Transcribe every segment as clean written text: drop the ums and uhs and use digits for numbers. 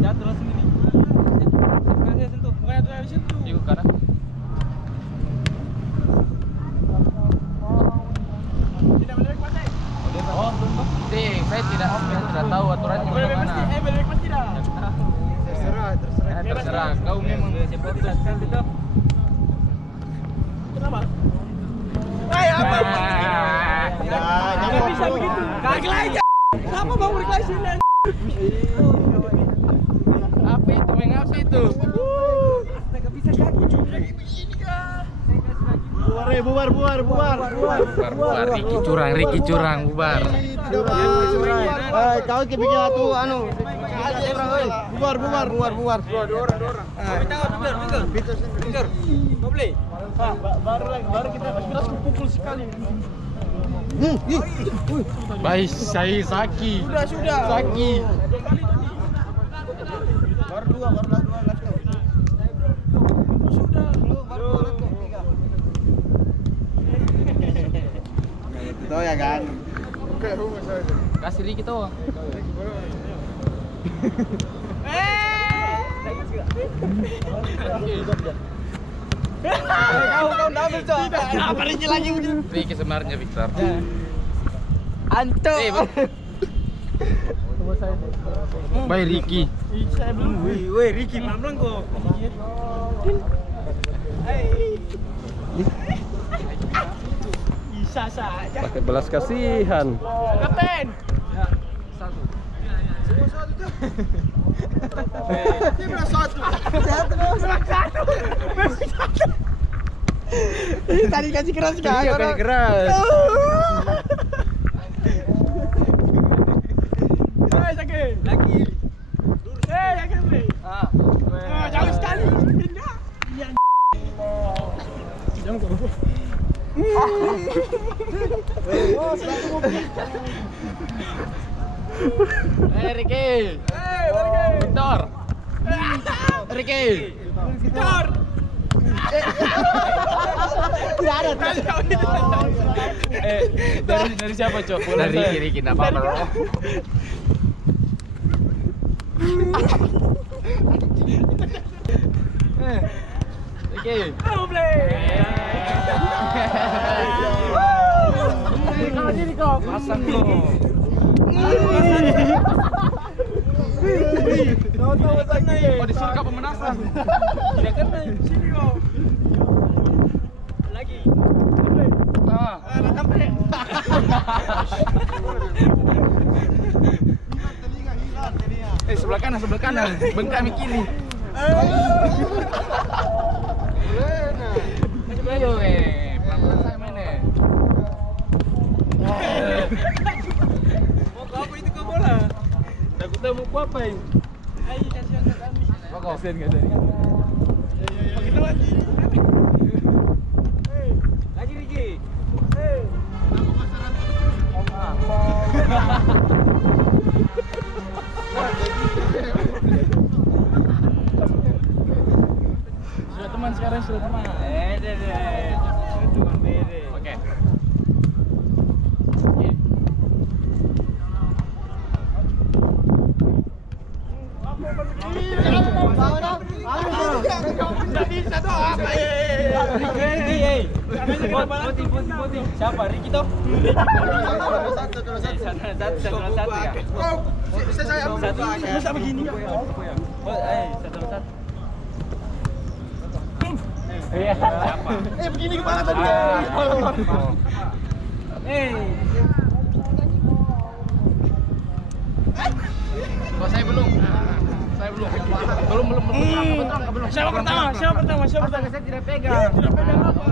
Jatuh langsung ini. Bukan saya sentuh, bukan saya sentuh. Yuk kanan. Tidak menurut pasai. Oh, saya tidak tahu aturannya bagaimana. Bebek pasti dah. Terserah. Kau memang itu. Kenapa? Apa? Tidak bisa begitu. Kagak aja. Kenapa bang berkelas ini? Apa itu? Mengapa itu? Nggak bisa kaki. Begini kah? Bubar. Riki curang, bubar. Kau bikin satu anu. Bubar. Dua orang. Pintar. Mau beli? Baru kita pukul sekali. Baik, saya Saki. Sudah. Saki. Baru dua, let's go. Sudah. Itu ya kan. Kasih Riki tuh. Kau double tuh. Apa Riki lagi begini? Riki sebenarnya Victor. Anto. Baik Riki. Saya belum. Woi Riki pelan-pelan kok. Bisa saja. Pakai belas kasihan. Kapten. Ya, satu. Satu. Tadi kasih keras kan? Iya, kasih keras. Lagi. Jangan beli. Jauh sekali. Jangan kok. Riki. Victor. Riki. Victor. Tidak ada. Dari siapa, Cok? Dari Riki, enggak apa-apa. Riki. Kalau diri kau pasang lo. Tahu pasang nih. Oh, disuruh kau pemanasan. Tidak kena sini kau. Lagi. Sampai. Sebelah kanan. Bengkak mi kiri. Ayo, pelan-pelan saya mainnya. Mau apa itu ke bola? Takut mau apa ini? Ayo kasihan ke kami. Kasihan. Kita lagi. Lagi Riki. Sudah teman sekarang, sudah teman. Oke. Tidak bisa tuh apa Putih. Siapa? Riki toh? Satu ya? Satu bisa begini ya? Satu. Iya. Begini kepala tadi. Saya belum. Siapa pertama? Saya tidak pegang. Tidak pegang apa?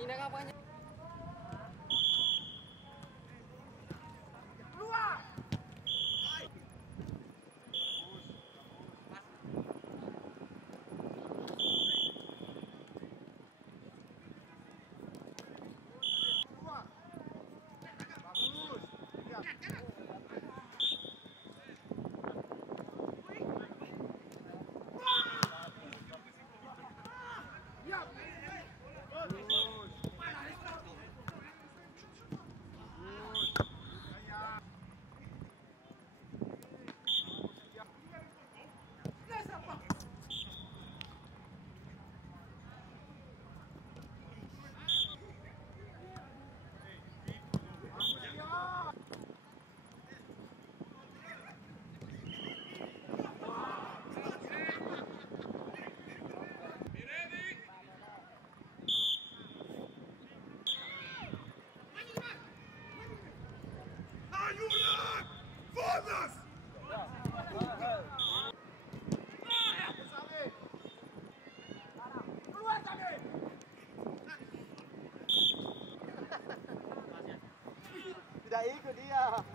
Kanina kampanye. Tidak ikut dia.